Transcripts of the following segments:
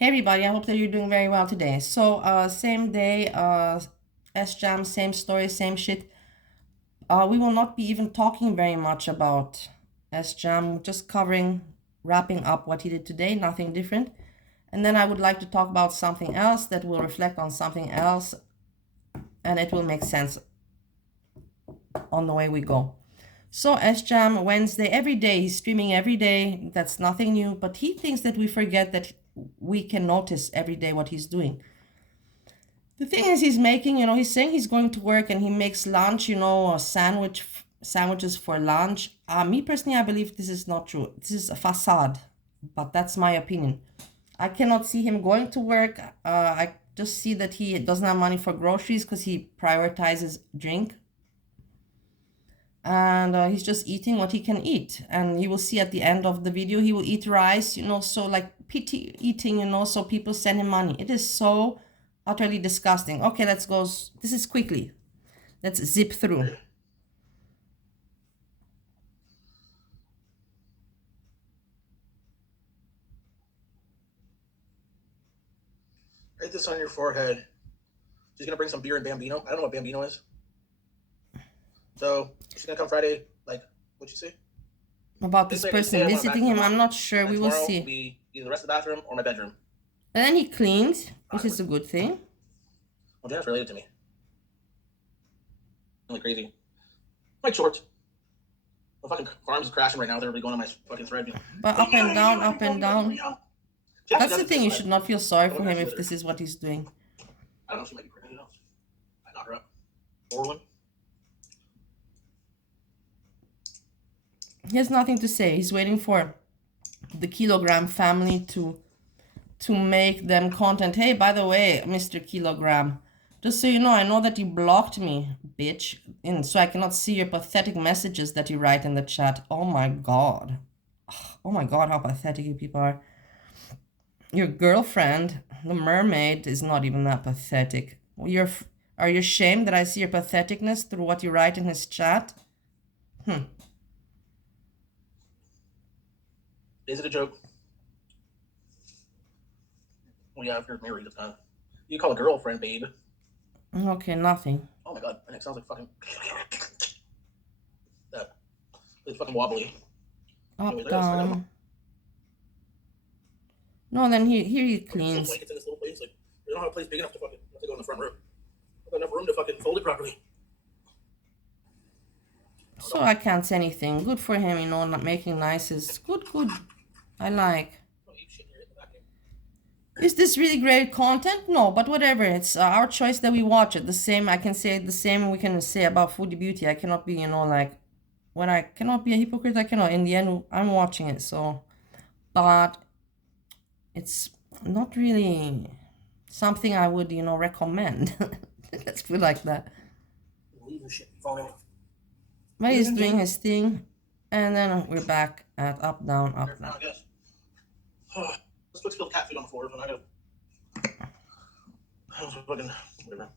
Hey everybody, I hope that you're doing very well today. So, same day, Sjam, same story, same shit. We will not be even talking very much about Sjam, just covering, wrapping up what he did today, nothing different. And then I would like to talk about something else that will reflect on something else, and it will make sense on the way we go. So Sjam, Wednesday, every day, he's streaming every day. That's nothing new, but he thinks that we forget that we can notice every day what he's doing. The thing is, he's making, he's saying he's going to work and he makes lunch, sandwiches for lunch. Me personally, I believe this is not true. This is a facade, but that's my opinion. I cannot see him going to work. I just see that he doesn't have money for groceries because he prioritizes drink. And he's just eating what he can eat. And you will see at the end of the video, he will eat rice, so like pity eating, so people send him money. It is so utterly disgusting. Okay, let's go. This is quickly. Let's zip through. Write this on your forehead. She's gonna bring some beer and Bambino. I don't know what Bambino is. So she's gonna come Friday. Like, what'd you say? About this person visiting him, I'm not sure. We will see. Will be either the rest of the bathroom or my bedroom. And then he cleans, which is a good thing. Well, Janet's related to me. Really crazy. Like shorts. The fucking farm's crashing right now. They're going on my fucking thread. But up and down, up and down. That's the thing. You should not feel sorry for him if this is what he's doing. I don't know. She might be pregnant. Who knows? I knock her up. Orlin. He has nothing to say. He's waiting for the Kilogram family to make them content. Hey, by the way, Mr. Kilogram, just so you know, I know that you blocked me, bitch, and so I cannot see your pathetic messages that you write in the chat. Oh my god. Oh my god, how pathetic you people are. Your girlfriend, the mermaid, is not even that pathetic. Are you ashamed that I see your patheticness through what you write in his chat? Is it a joke? Well, yeah, if you're married, it's kind of. You call a girlfriend, babe. Okay, nothing. Oh my god, and it sounds like fucking. That. It's fucking wobbly. Up, down. No, then here he cleans. Blankets in this little place. Like, we don't have a place big enough to fucking have to go in the front room. I've got enough room to fucking fold it properly. So I can't say anything. Good for him, not making nices. Good. I like. Is this really great content? No, but whatever. It's our choice that we watch it. The same, I can say the same we can say about Foodie Beauty. I cannot be, like, when I cannot be a hypocrite, I cannot. In the end, I'm watching it, so. But it's not really something I would, recommend. Let's put it like that. But he's doing his thing, and then we're back at up, down, up, down. Let's put spilled cat food on the floor. I gotta fucking whatever.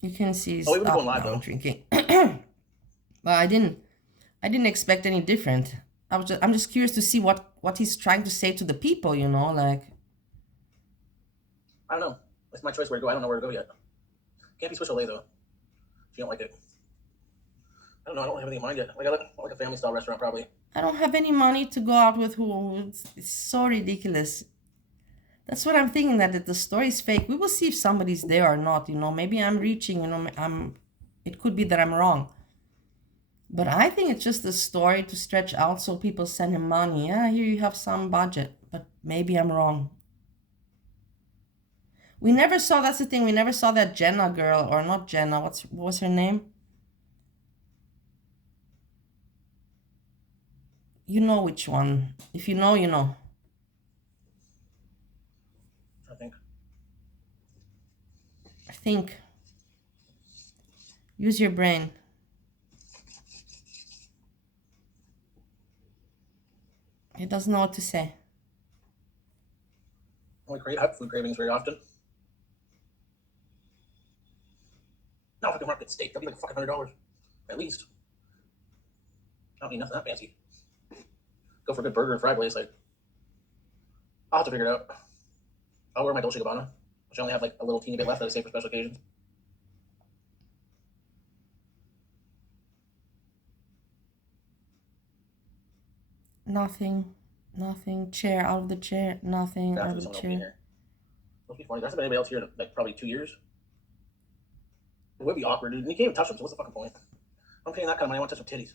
You can see he's up, down, drinking. But I didn't expect any different. I'm just curious to see what he's trying to say to the people, like. I don't know. It's my choice where to go. I don't know where to go yet. Can't be Swiss Olay though. If you don't like it. I don't know. I don't have anything in mind yet. Like I like a family style restaurant probably. I don't have any money to go out with who. It's so ridiculous. That's what I'm thinking, that the story is fake. We will see if somebody's there or not, Maybe I'm reaching, it could be that I'm wrong. But I think it's just a story to stretch out so people send him money. Yeah, here you have some budget. But maybe I'm wrong. We never saw, that's the thing, we never saw that Jenna girl, or not Jenna, what was her name? You know which one. If you know, you know. I think. Use your brain. He doesn't know what to say. I have food cravings very often. Now if I can market steak, that'd be like fucking $100 at least. I don't need nothing that fancy. Go for a good burger and fry place. Like, I'll have to figure it out. I'll wear my Dolce & Gabbana, which I only have like a little teeny bit left that I save for special occasions. Nothing. Nothing. Chair out of the chair. Nothing out of the Someone else being chair. here. Must be funny. There hasn't been anybody else here in like probably 2 years. It would be awkward, dude. And you can't even touch them, so what's the fucking point? I'm paying that kind of money, I want to touch some titties.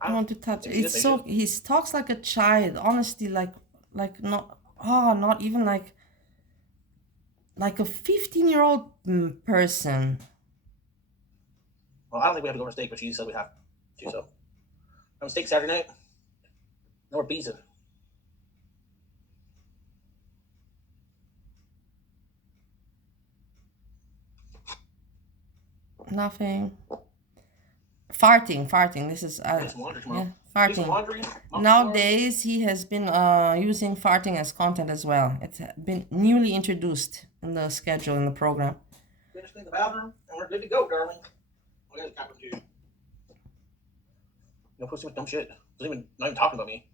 I want to touch it. It's so he talks like a child, honestly, like not even like a 15-year-old person. Well, I don't think we have to go over steak, but she said we have to, so. I'm steak Saturday night. No more pizza. Nothing. Farting. This is yeah, farting. Nowadays, he has been using farting as content as well. It's been newly introduced in the schedule in the program. Finished in the bathroom, and we're good to go, darling. I got a cap too. No posting with dumb shit. Not even talking about me.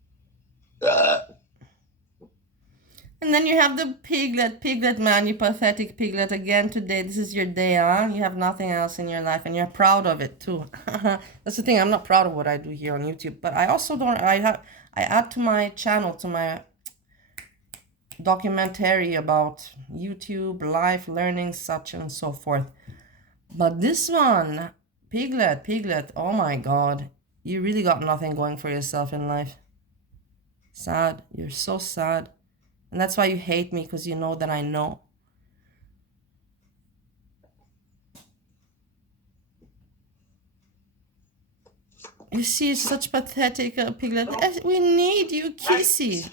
And then you have the piglet man, you pathetic piglet. Again today, this is your day, huh? You have nothing else in your life, and you're proud of it too. That's the thing, I'm not proud of what I do here on YouTube, but I also don't, I add to my channel, to my documentary about YouTube, life, learning, such and so forth. But this one, piglet, oh my God, you really got nothing going for yourself in life. Sad, you're so sad. And that's why you hate me, because you know that I know. You see, it's such pathetic piglet. We need you, Kissy.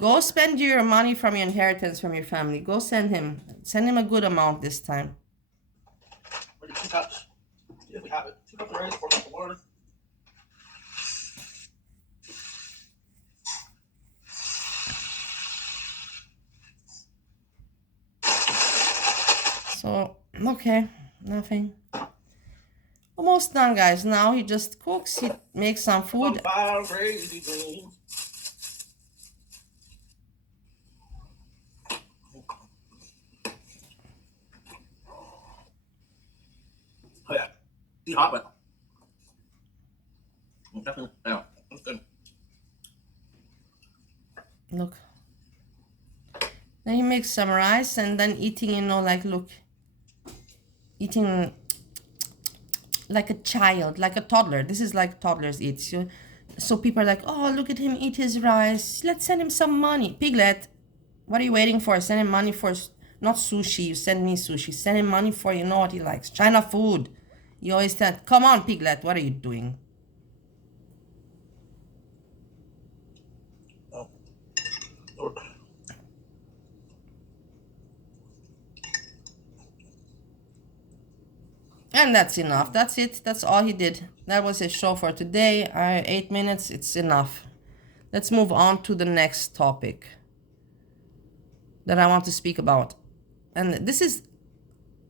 Go spend your money from your inheritance from your family. Go send him. Send him a good amount this time. Where the 2 cups? If we have it. 2 cups of rice, 4 cups of water. So, okay, nothing. Almost done, guys. Now he just cooks, he makes some food. Oh yeah, he's hot, but definitely, yeah, that's good. Look. Then he makes some rice and then eating, you know, like, look. Eating like a child, like a toddler. This is like toddlers eat. So people are like, oh, look at him eat his rice. Let's send him some money. Piglet, what are you waiting for? Send him money for, not sushi. You send me sushi. Send him money for, you know what he likes. China food. You always tell, come on, Piglet, what are you doing? Oh. And that's enough. That's it. That's all he did. That was his show for today. 8 minutes. It's enough. Let's move on to the next topic that I want to speak about. And this is,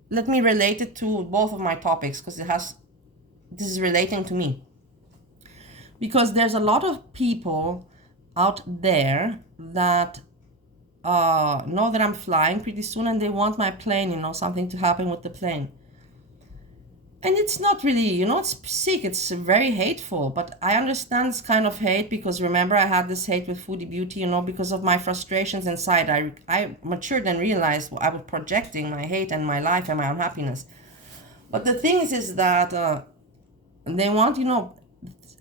let me relate it to both of my topics, because this is relating to me. Because there's a lot of people out there that know that I'm flying pretty soon, and they want my plane, you know, something to happen with the plane. And it's not really, you know, it's sick, it's very hateful, but I understand this kind of hate, because remember, I had this hate with Foodie Beauty, you know, because of my frustrations inside. I matured and realized I was projecting my hate and my life and my unhappiness. But the thing is that they want, you know,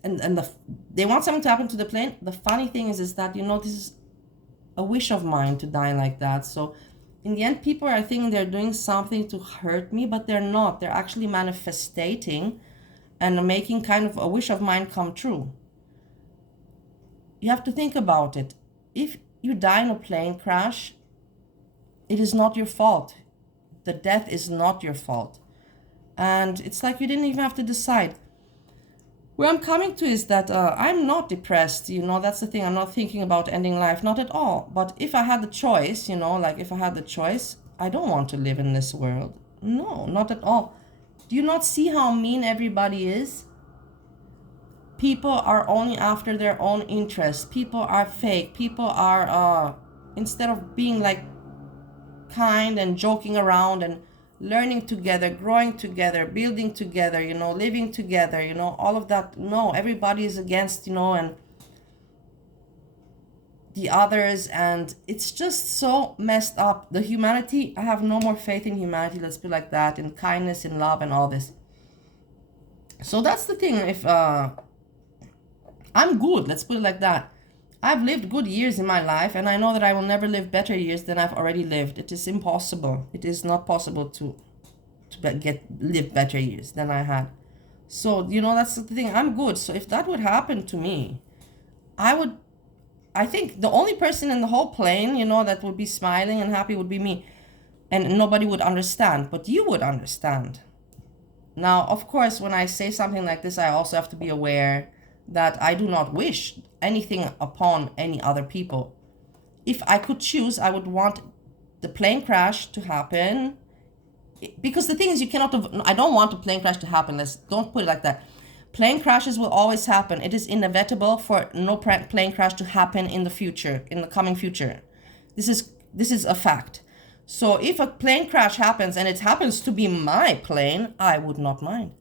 they want something to happen to the plane. The funny thing is that, you know, this is a wish of mine to die like that. So in the end, people are thinking they're doing something to hurt me, but they're not. They're actually manifesting and making kind of a wish of mine come true. You have to think about it. If you die in a plane crash, it is not your fault. The death is not your fault. And it's like you didn't even have to decide. Where I'm coming to is that I'm not depressed, you know, that's the thing. I'm not thinking about ending life, not at all. But if I had the choice, you know, like if I had the choice, I don't want to live in this world. No, not at all. Do you not see how mean everybody is? People are only after their own interests. People are fake. People are instead of being like kind and joking around and learning together, growing together, building together, living together, all of that. No, everybody is against, and the others, and it's just so messed up. The humanity, I have no more faith in humanity, let's be like that, in kindness, in love, and all this. So that's the thing. If I'm good, let's put it like that. I've lived good years in my life, and I know that I will never live better years than I've already lived. It is impossible. It is not possible to live better years than I had. So that's the thing. I'm good. So if that would happen to me, I think the only person in the whole plane, that would be smiling and happy would be me, and nobody would understand. But you would understand. Now, of course, when I say something like this, I also have to be aware that I do not wish anything upon any other people. If I could choose, I would want the plane crash to happen. Because the thing is, I don't want a plane crash to happen. Don't put it like that. Plane crashes will always happen. It is inevitable for no plane crash to happen in the future, in the coming future. This is a fact. So if a plane crash happens and it happens to be my plane, I would not mind.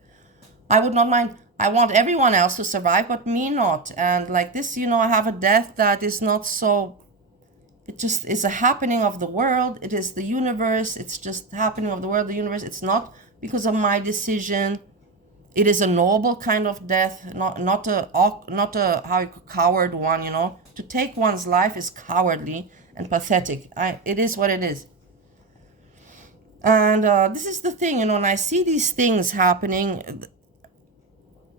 I would not mind. I want everyone else to survive, but me not. And like this, I have a death that is not so... It just is a happening of the world. It is the universe. It's just happening of the world, the universe. It's not because of my decision. It is a noble kind of death, not a coward one, To take one's life is cowardly and pathetic. It is what it is. And this is the thing, when I see these things happening,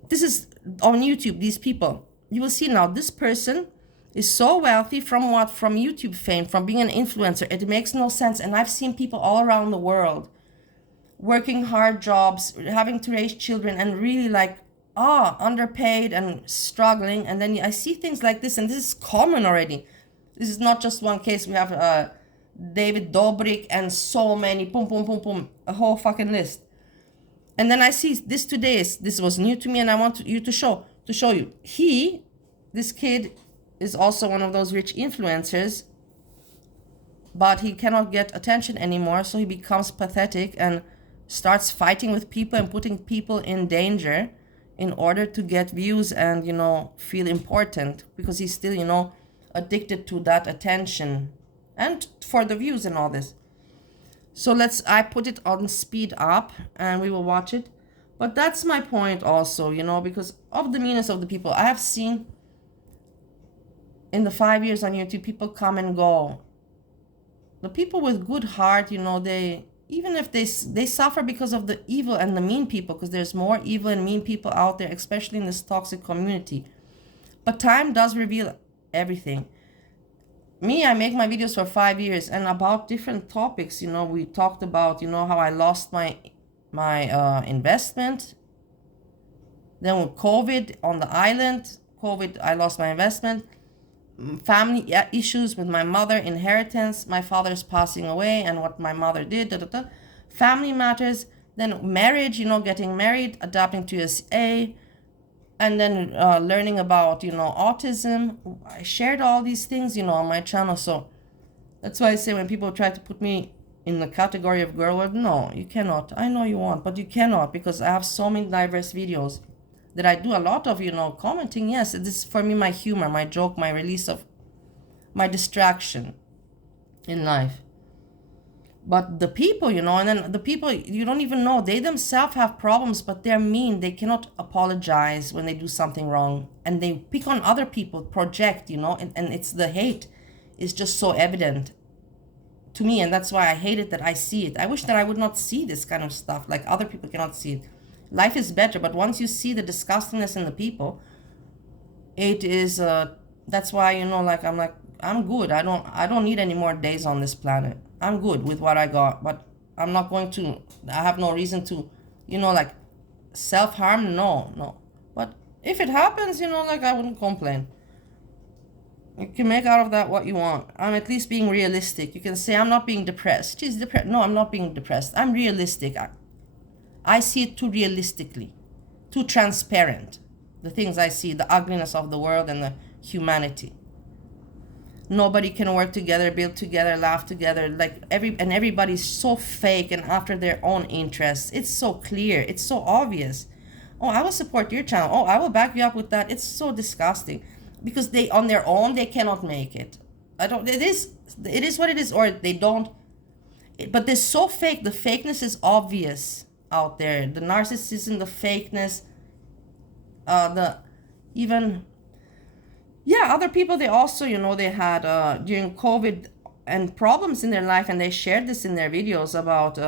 this is on YouTube, these people. You will see now, this person is so wealthy from what? From YouTube fame, from being an influencer. It makes no sense. And I've seen people all around the world working hard jobs, having to raise children, and really underpaid and struggling. And then I see things like this, and this is common already. This is not just one case. We have David Dobrik and so many, a whole fucking list. And then I see this today. This was new to me, and I want you to show you. This kid is also one of those rich influencers, but he cannot get attention anymore, so he becomes pathetic and starts fighting with people and putting people in danger in order to get views and, feel important, because he's still, addicted to that attention and for the views and all this. So I put it on speed up and we will watch it. But that's my point also, because of the meanness of the people. I have seen in the 5 years on YouTube, people come and go. The people with good heart, even if they suffer because of the evil and the mean people, because there's more evil and mean people out there, especially in this toxic community. But time does reveal everything. Me, I make my videos for 5 years and about different topics. We talked about, how I lost my investment. Then with COVID on the island, I lost my investment. Family issues with my mother, inheritance, my father's passing away and what my mother did, family matters, then marriage, getting married, adapting to USA, and then learning about, autism. I shared all these things, on my channel. So that's why I say when people try to put me in the category of girl world, no, you cannot. I know you want, but you cannot, because I have so many diverse videos that I do a lot of, commenting. Yes, this is for me my humor, my joke, my release of my distraction in life. But the people, and then the people, you don't even know, they themselves have problems, but they're mean. They cannot apologize when they do something wrong. And they pick on other people, project, and it's the hate is just so evident to me. And that's why I hate it that I see it. I wish that I would not see this kind of stuff, like other people cannot see it. Life is better, but once you see the disgustingness in the people, it is, that's why, I'm good. I don't need any more days on this planet. I'm good with what I got, but I'm not going to, I have no reason to, self-harm. No. But if it happens, I wouldn't complain. You can make out of that what you want. I'm at least being realistic. You can say I'm not being depressed. She's depressed. No, I'm not being depressed. I'm realistic. I see it too realistically, too transparent. The things I see, the ugliness of the world and the humanity. nobody can work together, build together, laugh together. Like everybody's so fake and after their own interests. It's so clear. It's so obvious. Oh, I will support your channel. Oh, I will back you up with that. It's so disgusting because they on their own they cannot make it. It is what it is, or they don't. But they're so fake. The fakeness is obvious out there. The narcissism, the fakeness, the even yeah, other people, they also, they had during COVID and problems in their life, and they shared this in their videos about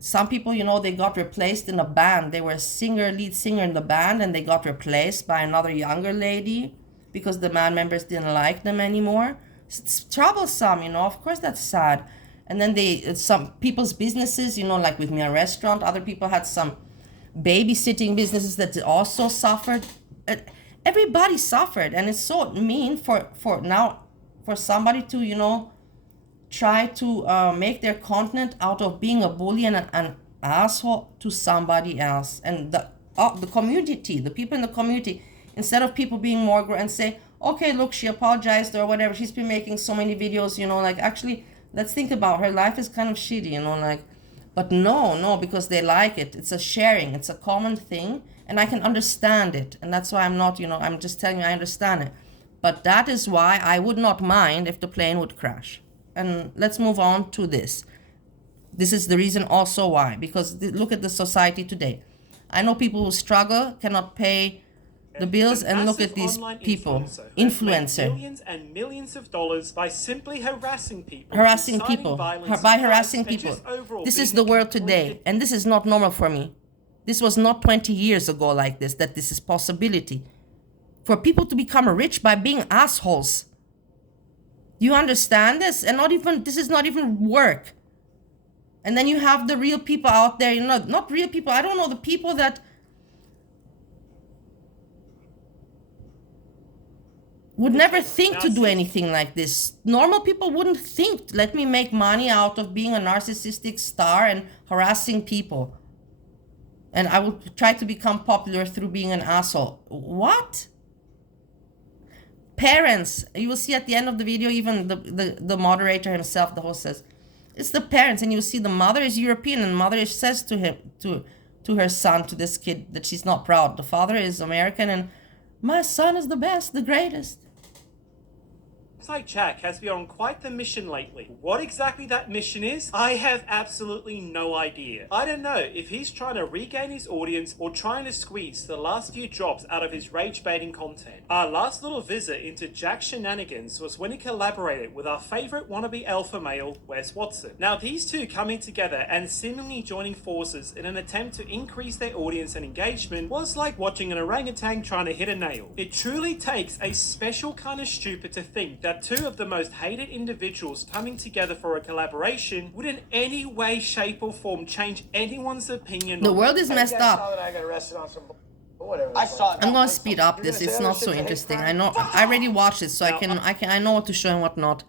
some people, they got replaced in a band. They were lead singer in the band, and they got replaced by another younger lady because the band members didn't like them anymore. It's troublesome, of course that's sad. And then some people's businesses, like with me, a restaurant, other people had some babysitting businesses that also suffered. Everybody suffered, and it's so mean for somebody to try to make their content out of being a bully and an asshole to somebody else. And the community, the people in the community, instead of people being more and say, okay, look, she apologized or whatever, she's been making so many videos, like actually let's think about her life is kind of shitty, but no, because they like it. It's a sharing, it's a common thing, and I can understand it. And that's why I'm not, I'm just telling you I understand it. But that is why I would not mind if the plane would crash. And let's move on to this. This is the reason also why, because look at the society today. I know people who struggle, cannot pay the bills, and look at these people, influencer. Millions and millions of dollars by simply harassing people. By harassing people. This is the world today, and this is not normal for me. This was not 20 years ago like this, that this is possibility. For people to become rich by being assholes. You understand this? And this is not even work. And then you have the real people out there, not real people, I don't know, the people that would never think to do anything like this. Normal people wouldn't think, let me make money out of being a narcissistic star and harassing people. And I would try to become popular through being an asshole. What? Parents, you will see at the end of the video, even the moderator himself, the host says, it's the parents, and you see the mother is European, and mother says to him, to her son, to this kid, that she's not proud. The father is American, and my son is the best, the greatest. Looks like Jack has been on quite the mission lately. What exactly that mission is, I have absolutely no idea. I don't know if he's trying to regain his audience or trying to squeeze the last few drops out of his rage-baiting content. Our last little visit into Jack's shenanigans was when he collaborated with our favourite wannabe alpha male, Wes Watson. Now these two coming together and seemingly joining forces in an attempt to increase their audience and engagement was like watching an orangutan trying to hit a nail. It truly takes a special kind of stupid to think that two of the most hated individuals coming together for a collaboration would in any way, shape or form change anyone's opinion. The world is messed up. I got arrested on some whatever. I'm gonna speed up this. It's not so interesting. I know. I already watched it, so I know what to show and what not.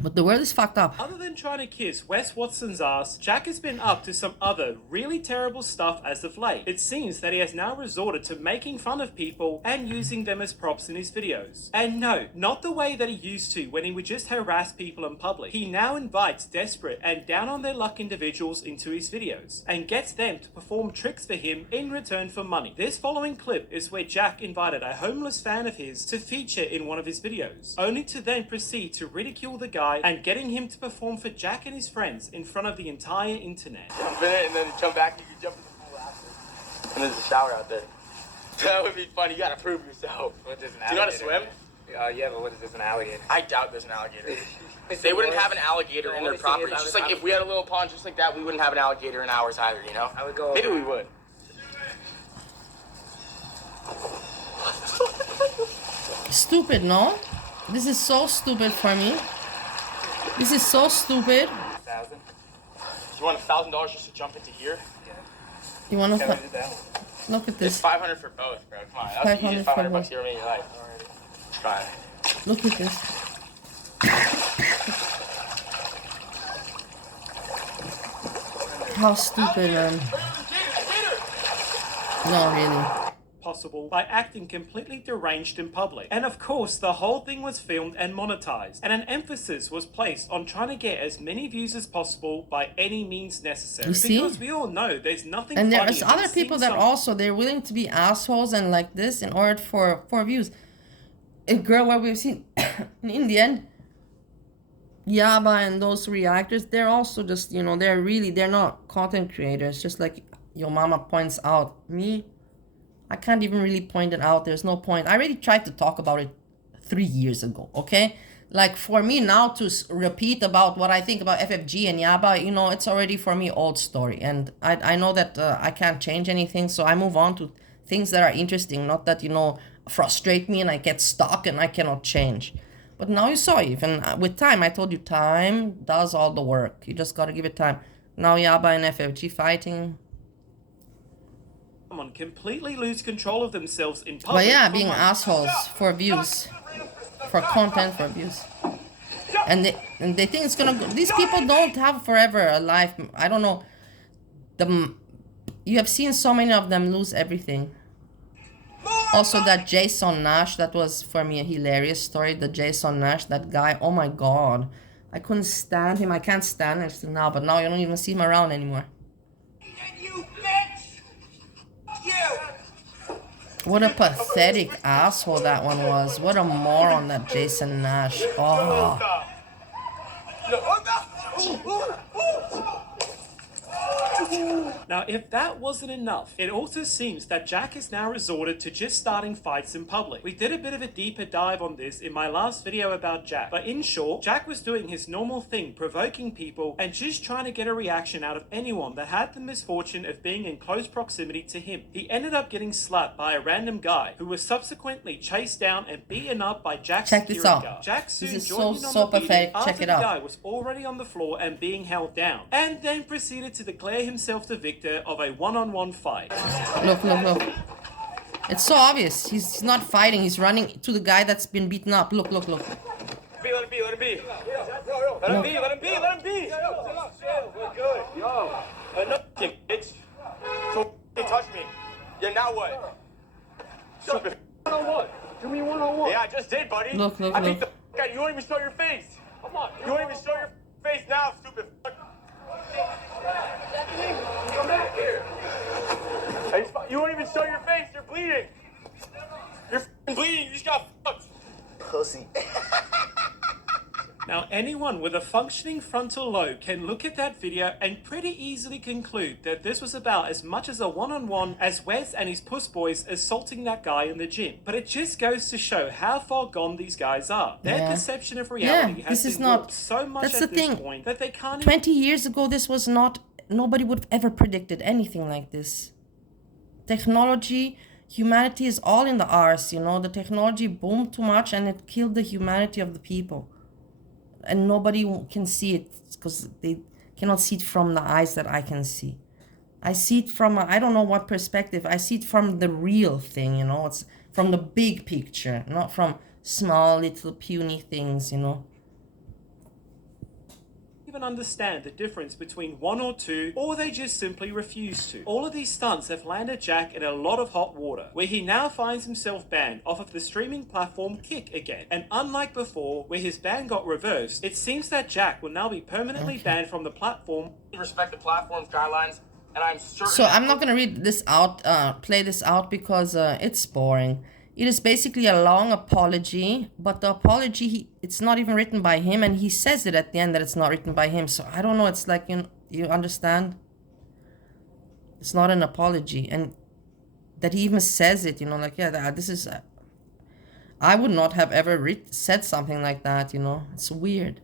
But the world is fucked up. Other than trying to kiss Wes Watson's ass, Jack has been up to some other really terrible stuff as of late. It seems that he has now resorted to making fun of people and using them as props in his videos. And no, not the way that he used to when he would just harass people in public. He now invites desperate and down on their luck individuals into his videos and gets them to perform tricks for him in return for money. This following clip is where Jack invited a homeless fan of his to feature in one of his videos, only to then proceed to ridicule the guy and getting him to perform for Jack and his friends in front of the entire internet. Jump in it and then come back and you can jump in the pool after. And there's a shower out there. That would be fun. You gotta prove yourself. What is an Do you know how to swim? Yeah, but what is this, an alligator? I doubt there's an alligator. They wouldn't have an alligator in their property. It's just like if we had a little pond just like that, we wouldn't have an alligator in ours either, you know? I would go. Maybe we would. Stupid, no? This is so stupid for me. This is so stupid. 1,000? You want $1,000 just to jump into here? Yeah. You wanna Can we do that? look at It's this? 500 for both, bro. Come on. That's the easiest 500 bucks you ever made in your life. Try it. Look at this. How stupid, man. No, really. possible by acting completely deranged in public. And of course, the whole thing was filmed and monetized, and an emphasis was placed on trying to get as many views as possible by any means necessary. You see? Because we all know there's nothing And funny there's in other seeing people that some- also, they're willing to be assholes and like this in order for views. A girl where we've seen, in the end, Yaba and those reactors, they're also just, you know, they're not content creators. Just like your mama points out. Me, I can't even really point it out. There's no point. I already tried to talk about it 3 years ago, okay? Like, for me now to repeat about what I think about FFG and Yaba, you know, it's already for me old story. And I know that I can't change anything, so I move on to things that are interesting, not that, you know, frustrate me and I get stuck and I cannot change. But now you saw, even with time, I told you, time does all the work. You just gotta give it time. Now Yaba and FFG fighting. someone completely lose control of themselves in public. But yeah, for being months. assholes for views, for content, for views. And they think it's gonna go. These people don't have forever a life. I don't know. You have seen so many of them lose everything. Also, that Jason Nash, that was for me a hilarious story. The Jason Nash, that guy, oh my god. I couldn't stand him. I can't stand him still now, but now you don't even see him around anymore. You bitch! You! What a pathetic asshole that one was. What a moron, that Jason Nash. Oh. Now, if that wasn't enough, it also seems that Jack has now resorted to just starting fights in public. We did a bit of a deeper dive on this in my last video about Jack, but in short, Jack was doing his normal thing, provoking people and just trying to get a reaction out of anyone that had the misfortune of being in close proximity to him. He ended up getting slapped by a random guy who was subsequently chased down and beaten up by Jack's Check this security out. guard. Jack soon This is joined in so on the beating pathetic. Check after it the out. guy was already on the floor and being held down, and then proceeded to declare himself the victor of a one-on-one fight. Look, look, look. It's so obvious. He's not fighting. He's running to the guy that's been beaten up. Look, look, look. Let him be, let him be. Let him be, let him be, let him be. We're good. Yo. Enough, bitch. So touch me. Yeah, now what? Stupid. One-on-one. Do me one-on-one. Yeah, I just did, buddy. Look, look, I beat look. the f*** out. You won't even show your face. Come on. You won't even show your face now, stupid fuck. Come back here. You won't even show your face. You're bleeding. You're f***ing bleeding. You just got fucked. Pussy. Now, anyone with a functioning frontal lobe can look at that video and pretty easily conclude that this was about as much as a one-on-one as Wes and his puss boys assaulting that guy in the gym. But it just goes to show how far gone these guys are. Their Yeah. perception of reality Yeah, this has is been not- warped so much that's at the this thing. point that they can't 20 years ago, this was not... Nobody would have ever predicted anything like this. Technology, humanity is all in the arse, you know. The technology boomed too much and it killed the humanity of the people. And nobody can see it because they cannot see it from the eyes that I can see. I see it from, I don't know what perspective. I see it from the real thing, you know. It's from the big picture, not from small little puny things, you know. even understand the difference between one or two, or they just simply refuse to. All of these stunts have landed Jack in a lot of hot water, where he now finds himself banned off of the streaming platform Kick again. And unlike before, where his ban got reversed, it seems that Jack will now be permanently banned from the platform. Respect the platform's guidelines, and I'm certain. So I'm not gonna read this out, play this out because it's boring. It is basically a long apology, but the apology, it's not even written by him, and he says it at the end that it's not written by him. So I don't know, it's like, you understand? It's not an apology, and that he even says it, you know, like, yeah, this is... I would not have ever said something like that, you know? It's weird.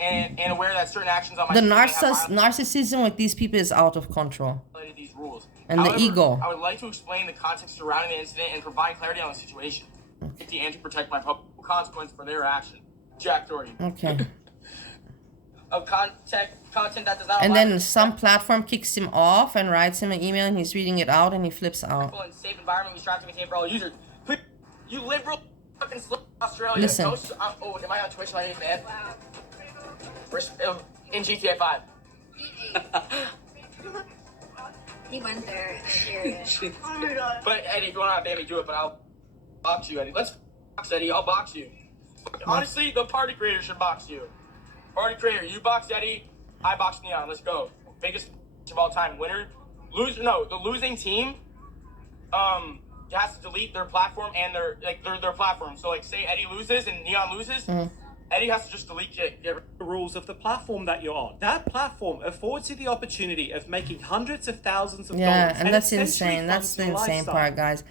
And aware that certain actions on my The stream may have narcissism with these people is out of control. violated these rules. And However, the ego. I would like to explain the context surrounding the incident and provide clarity on the situation. And to protect my public consequence for their action. Jack Doherty. Okay. Of content that does not And allow then some platform kicks him off and writes him an email, and he's reading it out and he flips out. and safe environment we strive to maintain for all users. Please, you liberal fucking slut Australia. Listen. Oh, am I on Twitch like man? In GTA 5. He went there. Serious. Oh my god. But Eddie, if you want to have Dammy do it, but I'll box you, Eddie. Let's box Eddie. I'll box you. Honestly, the party creator should box you. Party creator, you box Eddie. I box Neon. Let's go. Biggest of all time winner. The losing team. Has to delete their platform and their platform. So like, say Eddie loses and Neon loses. Eddie has to just delete it. Get The rules of the platform that you're on. That platform affords you the opportunity of making hundreds of thousands of dollars. Yeah, and that's essentially insane. That's funds the your insane lifestyle. part, guys.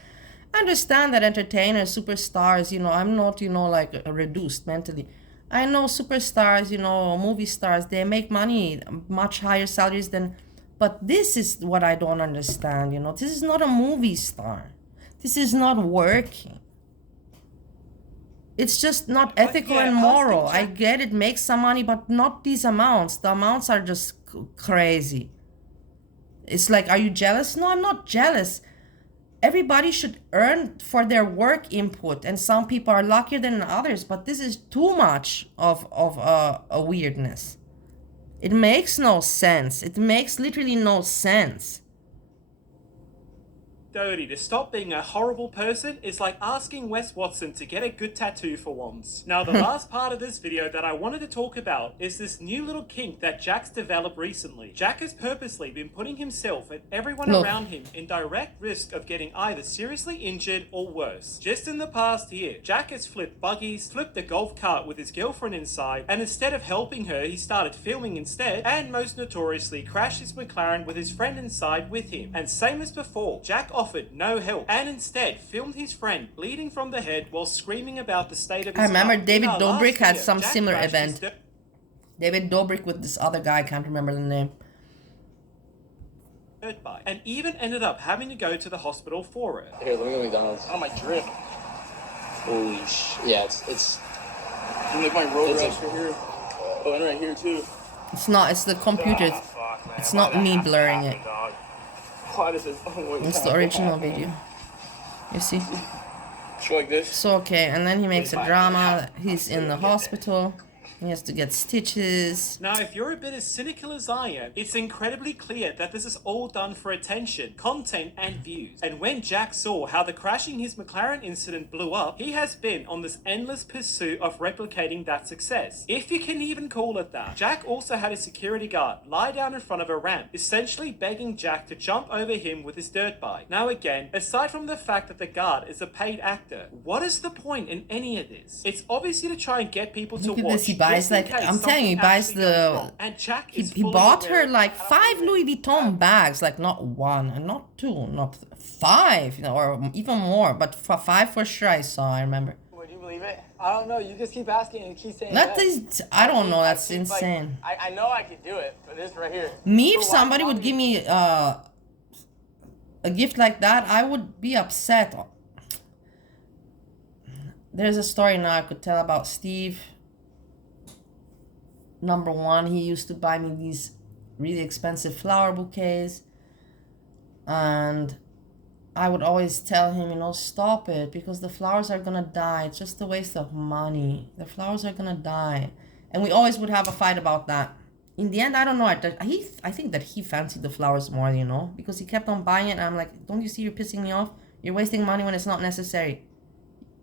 I understand that entertainers, superstars, you know, I'm not, you know, like reduced mentally. I know superstars, you know, movie stars, they make money, much higher salaries than, but this is what I don't understand, you know. This is not a movie star. This is not working. It's just not ethical yeah, and moral. I I think get it, make some money, but not these amounts. The amounts are just crazy. It's like, are you jealous? No, I'm not jealous. Everybody should earn for their work input, and some people are luckier than others, but this is too much of a weirdness. It makes no sense. It makes literally no sense. Dirty. To stop being a horrible person is like asking Wes Watson to get a good tattoo for once. Now, the last part of this video that I wanted to talk about is this new little kink that Jack's developed recently. Jack has purposely been putting himself and everyone Look. around him in direct risk of getting either seriously injured or worse. Just in the past year, Jack has flipped buggies, flipped a golf cart with his girlfriend inside, and instead of helping her, he started filming instead, and most notoriously crashed his McLaren with his friend inside with him. And same as before, Jack offered no help and instead filmed his friend bleeding from the head while screaming about the state of his I remember car. David In our last Dobrik had video, some Jack similar crashed his event. David Dobrik with this other guy, I can't remember the name. dirt bike and even ended up having to go to the hospital for it. Here, let me go to McDonald's. on my drip. Holy yeah, it's You make my road It's rash a- right here. Oh, and right here too. It's not, it's the computer. Fuck, man. It's Why not that me have to blurring happen, it. dog? Why does this always It's the have to original happen? video. You see? Go like this. So okay, and then he makes a drama. He's in the hospital. He has to get stitches. Now, if you're a bit as cynical as I am, it's incredibly clear that this is all done for attention, content, and views. And when Jack saw how the crashing his McLaren incident blew up, he has been on this endless pursuit of replicating that success. If you can even call it that. Jack also had a security guard lie down in front of a ramp, essentially begging Jack to jump over him with his dirt bike. Now again, aside from the fact that the guard is a paid actor, what is the point in any of this? It's obviously to try and get people to Look at watch. this, he buys just in like, case I'm telling you, he something buys actually goes the, wrong. And Jack he is he fully bought aware her of like it. 5 Louis Vuitton bags, like not one and not two, not 5, you know, or even more, but for 5 for sure I saw, I remember. Would you believe it? I don't know. You just keep asking and keep saying That yes. is, I don't know, that's I keep, like, insane. I know I could do it, but this right here. Me, if But why somebody not would give me a gift like that, I would be upset. There's a story now I could tell about Steve. Number one, he used to buy me these really expensive flower bouquets, and I would always tell him, you know, stop it, because the flowers are gonna die. It's just a waste of money. The flowers are gonna die. And we always would have a fight about that. In the end, I don't know. I think that he fancied the flowers more, you know, because he kept on buying it. And I'm like, don't you see you're pissing me off? You're wasting money when it's not necessary.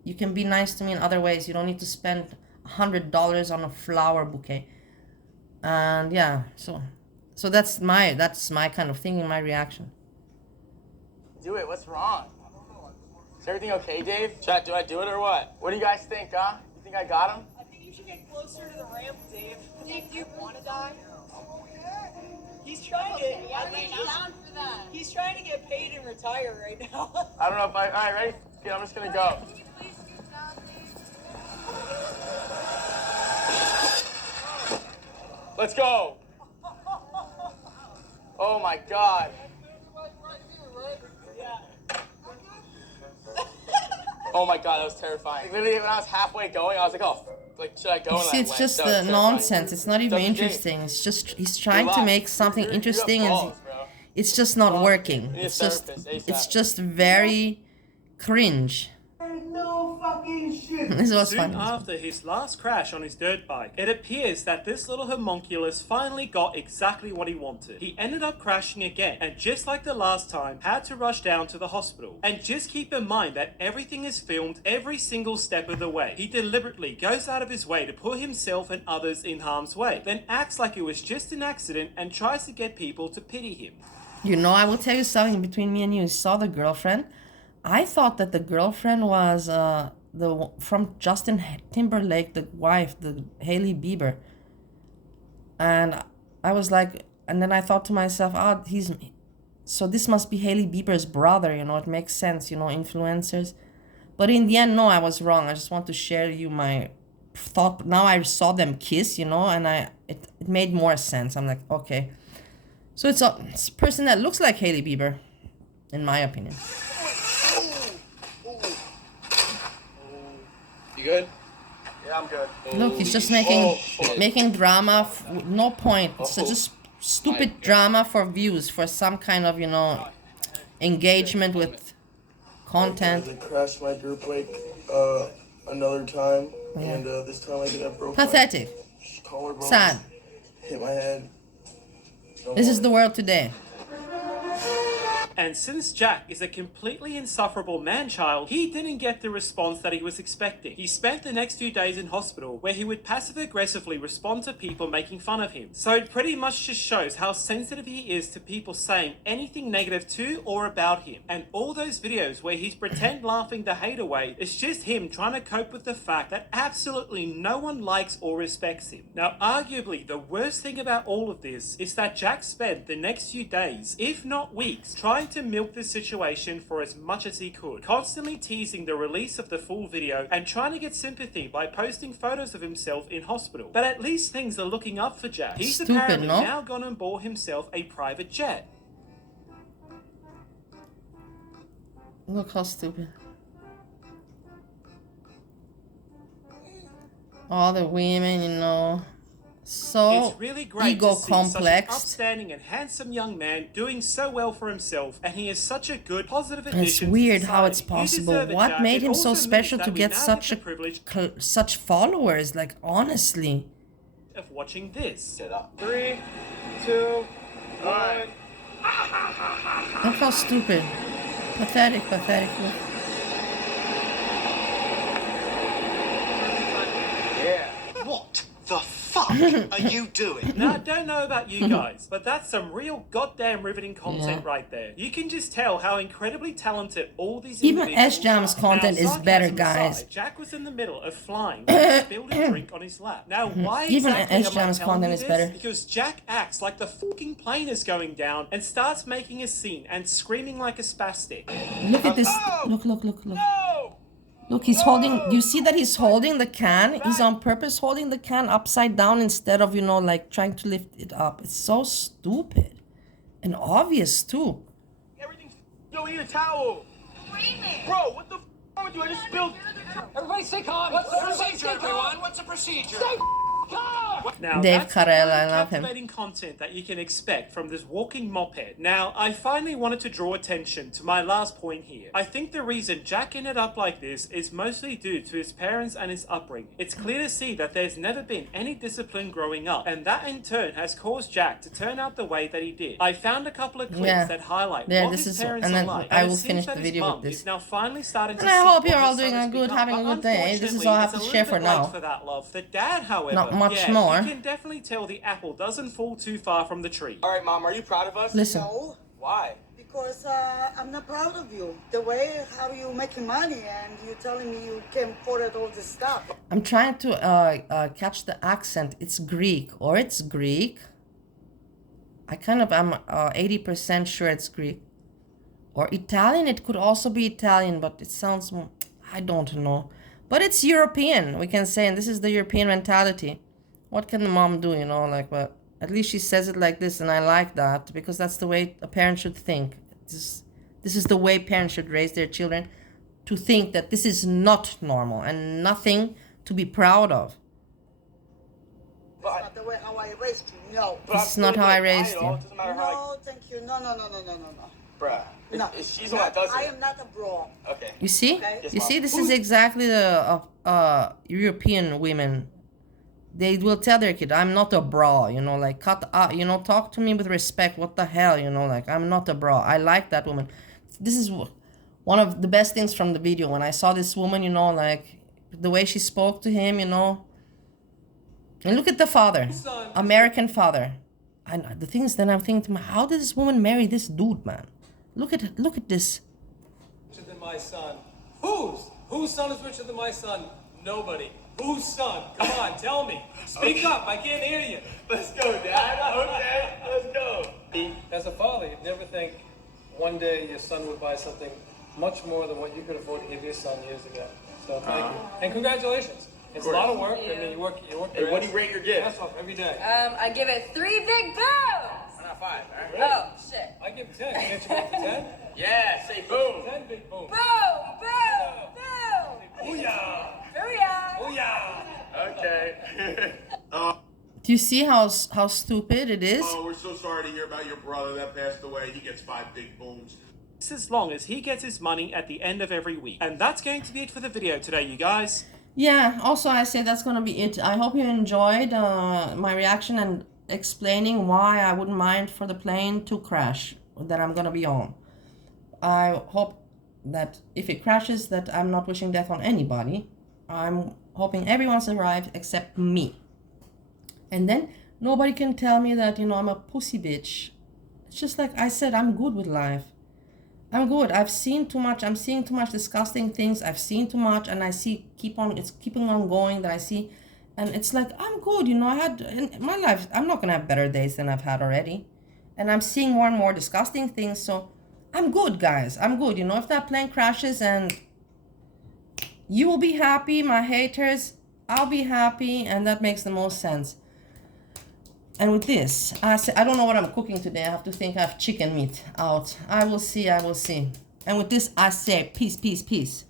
You can be nice to me in other ways. You don't need to spend $100 on a flower bouquet. And yeah, so that's my kind of thinking, my reaction. Do it. What's wrong? Is everything okay, Dave? Chat, do I do it or what? What do you guys think, huh? You think I got him? I think you should get closer to the ramp, Dave. Dave, do you want to die? He's trying to. He's trying to get paid and retire right now. I don't know if I. All right, ready? Okay, I'm just gonna go. Let's go. Oh my God. Oh my god, that was terrifying. Like, literally, when I was halfway going, I was like, oh, like, should I go? You And see, I it's went. just That was the terrifying. nonsense. It's not even WJ. interesting. It's just he's trying to Relax. make something You got interesting, balls, and bro. it's just not working. need a It's therapist just ASAP. very cringe. Ain't no fucking shit. This was Soon funny. after his last crash on his dirt bike, it appears that this little homunculus finally got exactly what he wanted. He ended up crashing again, and just like the last time, had to rush down to the hospital. And just keep in mind that everything is filmed every single step of the way. He deliberately goes out of his way to put himself and others in harm's way, then acts like it was just an accident and tries to get people to pity him. You know, I will tell you something between me and you. You saw the girlfriend. I thought that the girlfriend was from Justin Timberlake, the wife, the Hailey Bieber. And I was like, and then I thought to myself, so this must be Hailey Bieber's brother, you know, it makes sense, you know, influencers. But in the end, no, I was wrong. I just want to share you my thought. Now I saw them kiss, you know, and it made more sense. I'm like, okay. So it's a person that looks like Hailey Bieber, in my opinion. You good? Yeah, I'm good. Look, he's just making drama, no point. It's just stupid drama for views, for some kind of, you know, engagement with content. I crashed my dirt bike another time, and this time I think I broke Pathetic. my collarbone. Sad. Hit my head. This is the world today. And since Jack is a completely insufferable man-child, he didn't get the response that he was expecting. He spent the next few days in hospital, where he would passive-aggressively respond to people making fun of him. So it pretty much just shows how sensitive he is to people saying anything negative to or about him. And all those videos where he's pretend laughing the hate away, it's just him trying to cope with the fact that absolutely no one likes or respects him. Now, arguably, the worst thing about all of this is that Jack spent the next few days, if not weeks, trying to milk this situation for as much as he could, constantly teasing the release of the full video and trying to get sympathy by posting photos of himself in hospital. But at least things are looking up for Jack. He's apparently now gone and bought himself a private jet. Look how stupid. All the women, you know, so it's really great ego to see such an complexed. upstanding and handsome young man doing so well for himself, and he is such a good, positive And addition. it's weird to how it's society. You possible. deserve it, What Jack. made It him so also special means to that we get now such have the privilege such followers? Like, honestly. of watching this. Set up. 3, 2, 1. Look how stupid. Pathetic, pathetic. Look. Yeah. What the fuck are you doing? Now, I don't know about you guys, but that's some real goddamn riveting content right there. You can just tell how incredibly talented all these Even individuals Sjam's are. content Now, is better, sarcasm guys. aside, Jack was in the middle of flying when he spilled a drink on his lap. Now, why Even exactly am I Sjam's telling content you is this? better. Because Jack acts like the fucking plane is going down and starts making a scene and screaming like a spastic. Look at this. Look. Look, he's holding, you see that he's holding the can? He's on purpose holding the can upside down instead of, you know, like trying to lift it up. It's so stupid. And obvious, too. Everything's. Yo, eat a towel. Bro, what the wrong with you? I just spilled. Everybody stay calm. What's the procedure, everyone? What's the procedure? Stay calm. Now, Dave that's the Carell, kind I of love him. captivating content that you can expect from this walking moped. Now, I finally wanted to draw attention to my last point here. I think the reason Jack ended up like this is mostly due to his parents and his upbringing. It's clear to see that there's never been any discipline growing up, and that in turn has caused Jack to turn out the way that he did. I found a couple of clips that highlight what his parents and are then like, I and will it seems finish that the his video mum with this. is now finally starting to And I see hope what you're all his son doing has a good, become. having a But good day. This is all I have to unfortunately, share it's a for little bit now. late for that, love. The dad, however, Not much yeah, more. you can definitely tell the apple doesn't fall too far from the tree. All right, Mom, are you proud of us? Listen. No, Why? because I'm not proud of you. The way how you making money and you telling me you can afford all this stuff. I'm trying to catch the accent. It's Greek, or it's Greek. I'm 80% sure it's Greek. Or Italian, it could also be Italian, but it sounds, I don't know. But it's European, we can say, and this is the European mentality. What can the mom do, you know, like, but at least she says it like this, and I like that, because that's the way a parent should think. This is the way parents should raise their children, to think that this is not normal, and nothing to be proud of. That's not the way how I raised you. No. This is not how I raised you. No, thank you. No. Bruh. No, She's the one that does I it. am not a bro. Okay. You see? Okay. You see, this is exactly the European women. They will tell their kid, I'm not a bra, you know, like cut out, you know, talk to me with respect. What the hell, you know, like I'm not a bra. I like that woman. This is one of the best things from the video. When I saw this woman, you know, like the way she spoke to him, you know. And look at the father, American father. And the thing is, then I'm thinking, how did this woman marry this dude, man? Look at this. Richer than my son. Whose son is richer than my son? Nobody. Whose son? Come on, tell me. Speak up. I can't hear you. Let's go, Dad. Okay, let's go. As a father, you'd never think one day your son would buy something much more than what you could afford to give your son years ago. So thank you. And congratulations. It's a lot of work. I mean, you work Hey, what do you rate your gift? ass off every day. I give it 3 big boobs. Not 5, alright? Oh, shit. I give 10. Can't you go for 10? Yeah, say boom. 10 big boom. Boom, boom, boom. Booyah! Booyah. Booyah! Okay. Do you see how stupid it is? Oh, we're so sorry to hear about your brother that passed away. He gets 5 big booms. As long as he gets his money at the end of every week. And that's going to be it for the video today, you guys. Yeah, also I say that's gonna be it. I hope you enjoyed my reaction and explaining why I wouldn't mind for the plane to crash that I'm gonna be on. I hope that if it crashes that I'm not wishing death on anybody. I'm hoping everyone survives except me. And then nobody can tell me that, you know, I'm a pussy bitch. It's just like I said, I'm good with life. I'm good. I've seen too much. I'm seeing too much disgusting things. I've seen too much, and I see it's keeping on going that I see, and it's like I'm good. You know, I had in my life. I'm not gonna have better days than I've had already, and I'm seeing more and more disgusting things. So I'm good, guys. I'm good. You know, if that plane crashes and you will be happy, my haters, I'll be happy, and that makes the most sense. And with this, I don't know what I'm cooking today. I have to think. I have chicken meat out. I will see. And with this, I say peace, peace, peace.